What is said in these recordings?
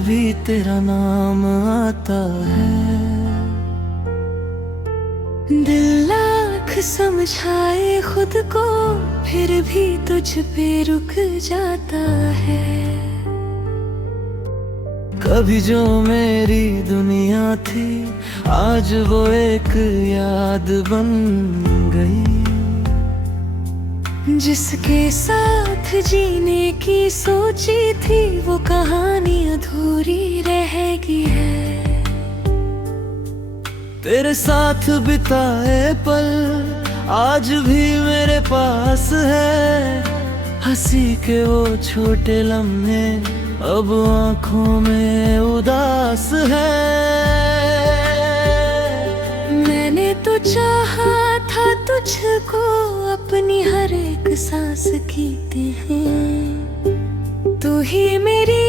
भी तेरा नाम आता है। दिल लाख समझाए खुद को, फिर भी तुझ पे रुक जाता है। कभी जो मेरी दुनिया थी, आज वो एक याद बन गई। जिसके साथ जीने की सोची थी, वो कहानी अधूरी रह गई है। तेरे साथ बिताए पल आज भी मेरे पास है। हंसी के वो छोटे लम्हे अब आंखों में उदास है। मैंने तो चाहा था तुझको, अपनी हर एक सांस कीते हैं। तू ही मेरी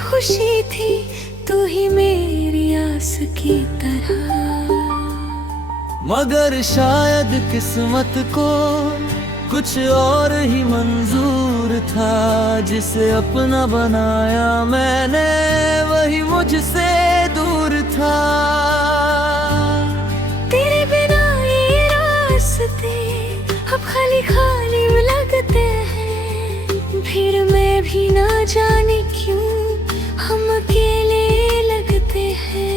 खुशी थी, तू ही मेरी आस की तरह। मगर शायद किस्मत को कुछ और ही मंजूर था। जिसे अपना बनाया मैंने, वही मुझसे दूर था। तेरे बिना ये रास्ते अब खाली खाली लगते हैं। फिर मैं भी ना जाने क्यों हम अकेले लगते हैं।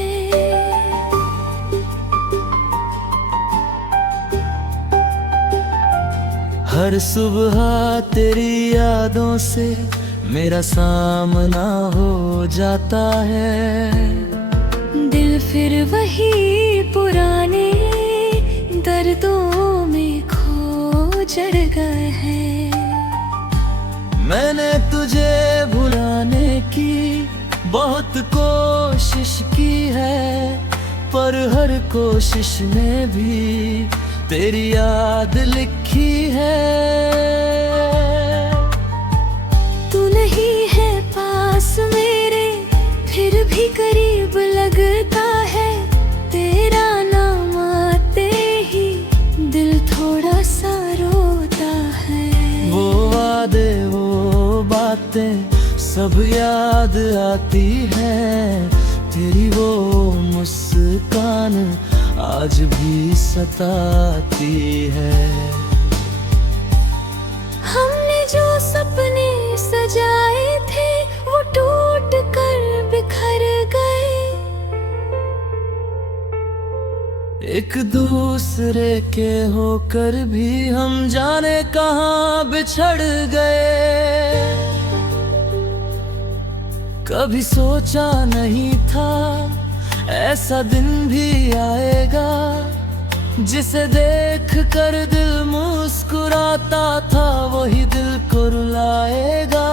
हर सुबह तेरी यादों से मेरा सामना हो जाता है। दिल फिर वही पुराने दर्दों में खो जड़ गए हैं। मैंने तुझे भुलाने की बहुत कोशिश की है, पर हर कोशिश में भी तेरी याद लिखी है। तू नहीं है पास मेरे, फिर भी करीब लगता है। तेरा नाम आते ही दिल थोड़ा सा रोता है। वो वादे वो बातें सब याद आती है। तेरी वो मुस्कान आज भी सताती है। हमने जो सपने सजाए थे, वो टूट कर बिखर गए। एक दूसरे के होकर भी हम जाने कहाँ बिछड़ गए। कभी सोचा नहीं था ऐसा दिन भी आएगा, जिसे देख कर दिल मुस्कुराता था, वही दिल को रुलाएगा।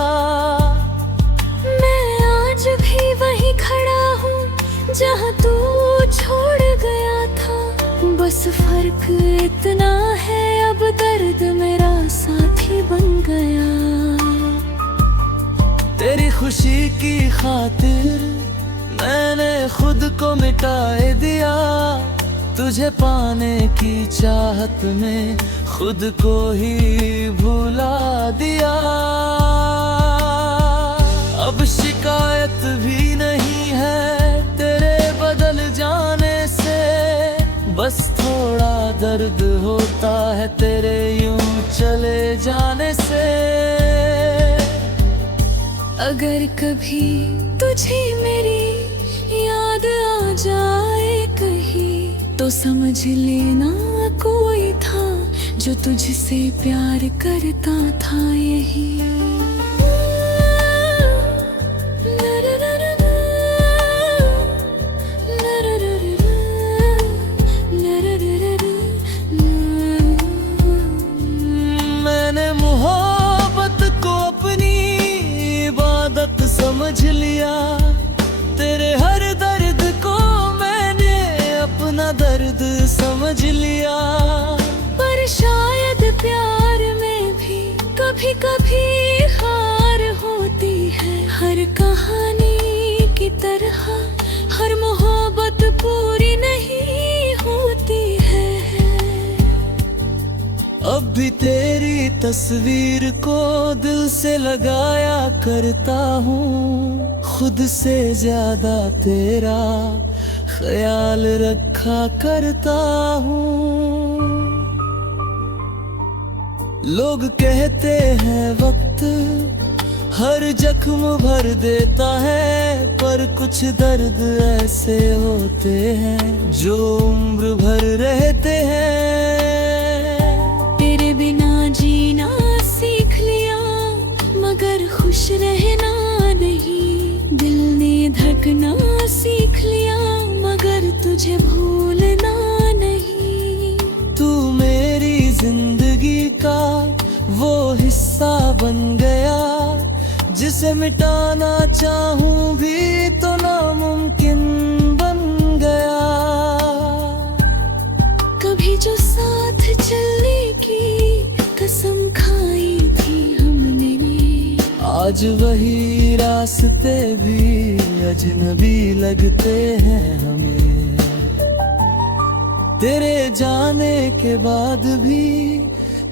मैं आज भी वहीं खड़ा हूँ जहाँ तू छोड़ गया था। बस फर्क इतना है, अब दर्द मेरा साथी बन गया। तेरी खुशी की खातिर मैंने खुद को मिटाए दिया। तुझे पाने की चाहत में खुद को ही भुला दिया। अब शिकायत भी नहीं है तेरे बदल जाने से, बस थोड़ा दर्द होता है तेरे यूं चले जाने से। अगर कभी तुझे मेरी याद आ जाए कहीं, तो समझ लेना कोई था जो तुझसे प्यार करता था यही। मैंने मोहब्बत को अपनी इबादत समझ लिया। तेरे हर दर्द को मैंने अपना दर्द समझ लिया। पर शायद प्यार में भी कभी कभी हार होती है। हर कहानी की तरह हर मोहब्बत पूरी नहीं होती है। अब भी तेरी तस्वीर को दिल से लगाया करता हूँ। खुद से ज्यादा तेरा ख्याल रखा करता हूँ। लोग कहते हैं वक्त हर जख्म भर देता है, पर कुछ दर्द ऐसे होते हैं जो उम्र भर रहते हैं। तेरे बिना जीना सीख लिया मगर खुश रहना नहीं, दिल ने धड़कना सीख लिया मगर तुझे भूलना नहीं। तू मेरी जिंदगी का वो हिस्सा बन गया जिसे मिटाना चाहूं भी तो नामुमकिन बन गया। कभी जो साथ चलने की कसम खाई थी हमने, आज वही रास्ते भी अजनबी लगते हैं हमें। तेरे जाने के बाद भी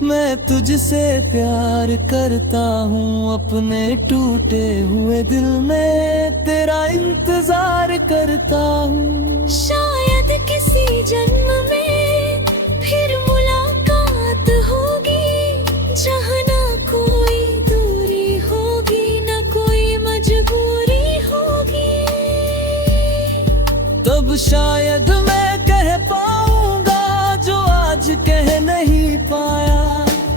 मैं तुझसे प्यार करता हूँ, अपने टूटे हुए दिल में तेरा इंतजार करता हूँ। शायद किसी जन्म में फिर मुलाकात होगी, जहाँ ना कोई दूरी होगी ना कोई मजबूरी होगी। तब शायद मैं कह पाऊंगा जो आज कह नहीं पाया।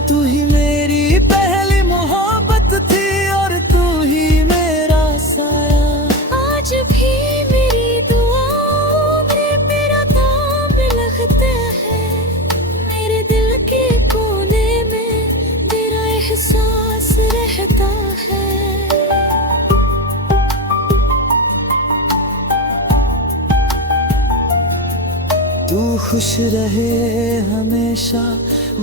तू ही मेरी पहली मोहब्बत थी और तू ही मेरा साया। आज भी मेरी दुआओं में तेरा नाम लगता है, मेरे दिल के कोने में तेरा एहसास रहता है। तू खुश रहे हमेशा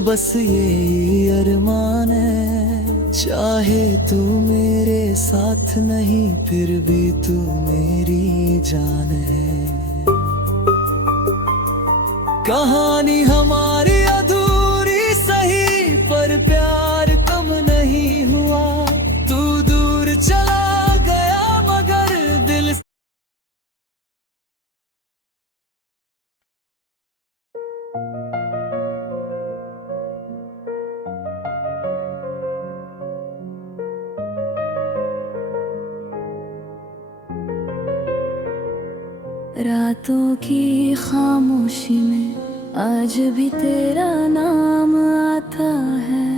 बस यही अरमान है। चाहे तू मेरे साथ नहीं फिर भी तू मेरी जान है। कहानी हमारी अधूरी सही पर प्यार कम नहीं हुआ। तू दूर चला गया मगर दिल रातों की खामोशी में आज भी तेरा नाम आता है।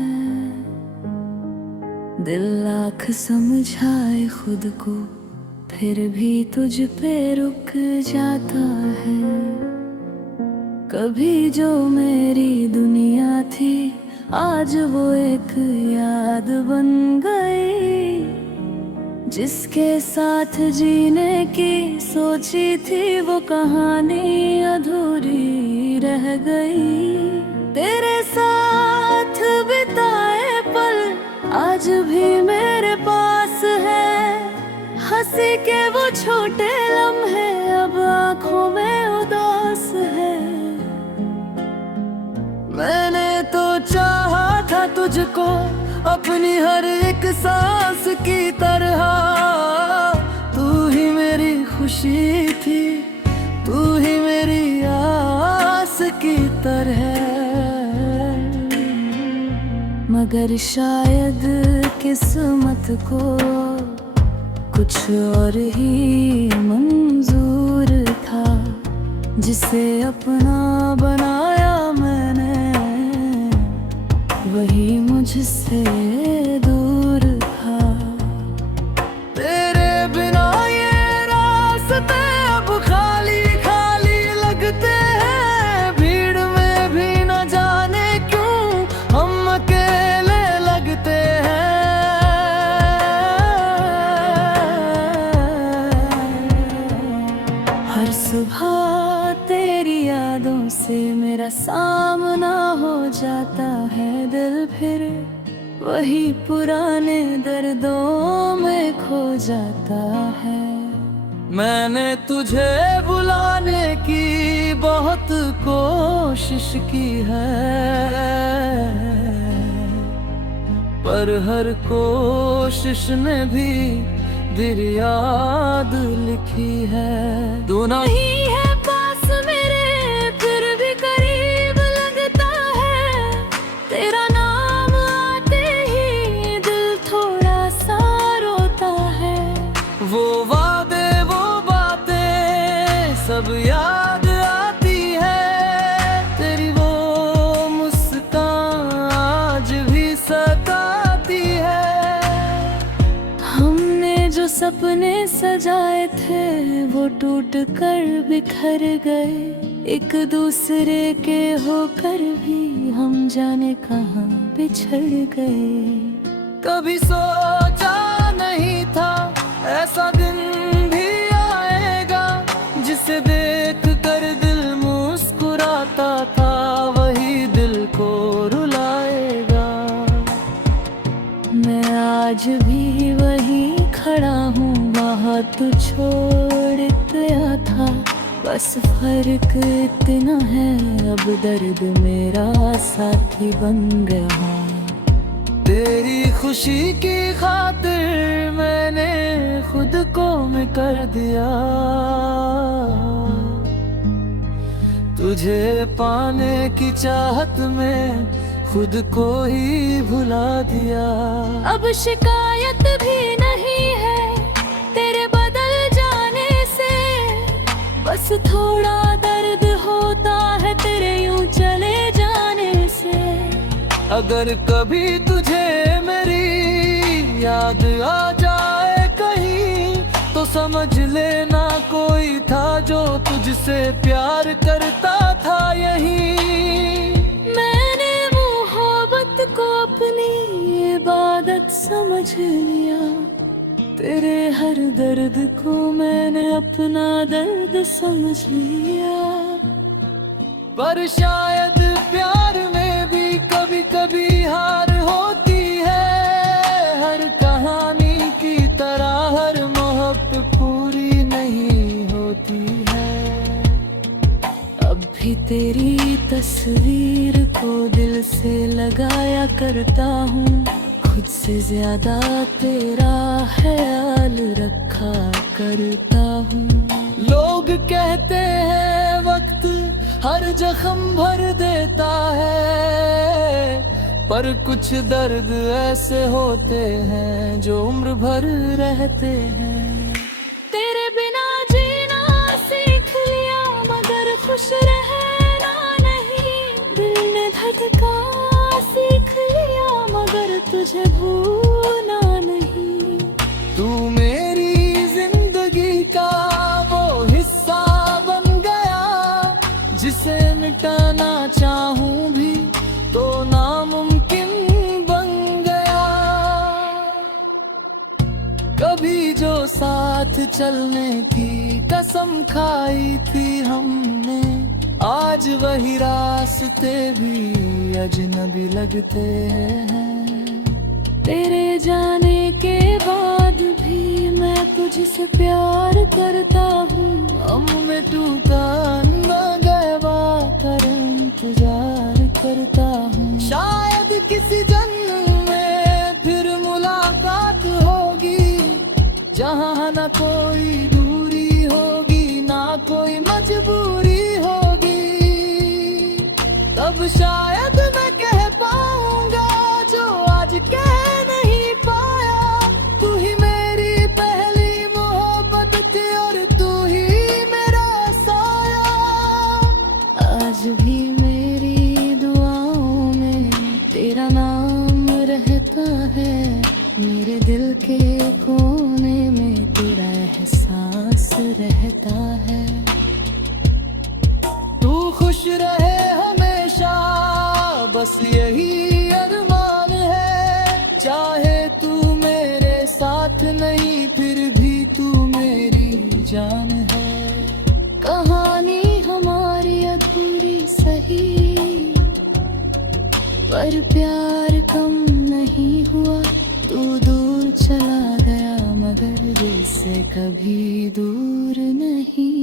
दिल लाख समझाए खुद को फिर भी तुझ पे रुक जाता है। कभी जो मेरी दुनिया थी आज वो एक याद बन गई। जिसके साथ जीने की सोची थी वो कहानी अधूरी रह गई। तेरे साथ बिताए पल आज भी मेरे पास है। हंसी के वो छोटे लम्हे अब आंखों में उदास है। मैंने तो चाहा था तुझको अपनी हर एक सांस की तरह। तू ही मेरी खुशी थी, तू ही मेरी आस की तरह। मगर शायद किस्मत को कुछ और ही मंजूर था। जिसे अपना बनाया मैंने वही मुझसे दूर था। तेरे बिना ये रास्ते अब खाली खाली लगते हैं। भीड़ में भी न जाने क्यों हम अकेले लगते हैं। हर सुबह तेरी यादों से मेरा सामना हो जाता है। दिल फिर वही पुराने दर्दों में खो जाता है। मैंने तुझे बुलाने की बहुत कोशिश की है, पर हर कोशिश ने भी तकदीर याद लिखी है। तू नहीं है पास मेरे फिर भी करीब लगता है, तेरा नाम आते ही दिल थोड़ा सा रोता है। वो वादे वो बातें सब याद आती है, तेरी वो मुस्कान आज भी सताती है। हमने जो सपने सजाए थे वो टूट कर बिखर गए, एक दूसरे के होकर भी हम जाने कहाँ बिछड़ गए। कभी सोचा नहीं था ऐसा दिन भी आएगा, जिसे देख कर दिल मुस्कुराता था वही दिल को रुलाएगा। मैं आज भी वहीं खड़ा हूँ, वहाँ तू छोड़ गया था, बस फर्क इतना है अब दर्द मेरा साथी बन गया। तेरी खुशी की खातिर मैंने खुद को मैं कर दिया, तुझे पाने की चाहत में खुद को ही भुला दिया। अब शिकायत भी नहीं है तेरे बदल जाने से, बस थोड़ा दर्द होता है तेरे यूं चले जाने से। अगर कभी तुझे मेरी याद आ जाए कहीं, तो समझ लेना कोई था जो तुझसे प्यार करता था यहीं। मैंने मोहब्बत को अपनी इबादत समझ लिया, तेरे हर दर्द को मैंने अपना दर्द समझ लिया। पर शायद प्यार में भी कभी कभी हार होती है, हर कहानी की तरह हर मोहब्बत पूरी नहीं होती है। अब भी तेरी तस्वीर को दिल से लगाया करता हूँ, खुद से ज्यादा तेरा ख्याल रखा करता हूँ। लोग कहते हैं वक्त हर जख्म भर देता है, पर कुछ दर्द ऐसे होते हैं जो उम्र भर रहते हैं। तेरे बिना जीना सीख लिया मगर खुश रहना नहीं, दिल ने धड़का सीख लिया मगर तुझे भूलना नहीं। तू मेरी जिंदगी का वो हिस्सा बन गया, जिसे मिटाना चाहूं भी तो नामुमकिन बन गया। कभी जो साथ चलने की कसम खाई थी हमने, आज वही रास्ते भी अजनबी लगते हैं। तेरे जाने के बाद भी मैं तुझसे प्यार करता हूँ, हम में टूटा गवा कर इंतजार करता हूँ। शायद किसी जन्म में फिर मुलाकात होगी, जहाँ ना कोई दूरी होगी ना कोई मजबूरी होगी। तब शायद मैं कह पाऊंगा जो आज कह नहीं पाया, तू ही मेरी पहली मोहब्बत थी और तू ही मेरा साया। आज भी मेरी दुआओं में तेरा नाम रहता है, मेरे दिल के कोने में तेरा एहसास रहता है। तू खुश रहे हमेशा बस यही अरमान है, चाहे तू मेरे साथ नहीं फिर भी तू मेरी जान है। कहानी हमारी अधूरी सही, पर प्यार कम नहीं हुआ। तू दूर चला गया मगर दिल से कभी दूर नहीं